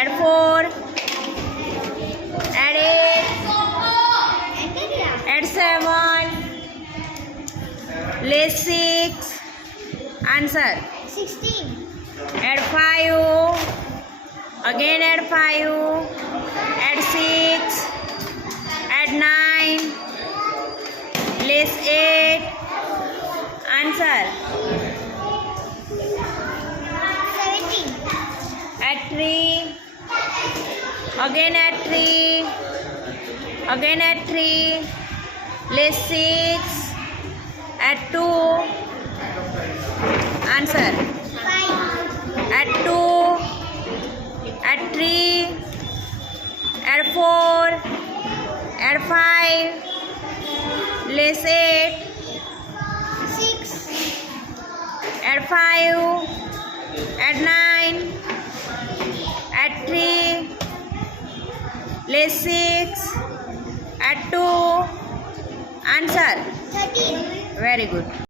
Add 4. Add 8. Add 7. Less 6. Answer. 16. Add 5. Again add 5. Add 6. Add 9. Less 8. Answer. 17. Add 3. Again add 3. Again add 3. Less 6. Add 2. Answer. 5. Add 2. Add 3. Add 4. Add 5. Less 8. 6. Add 5. Add 9. Add 3. Less 6. Add 2. Answer. 13. Very good.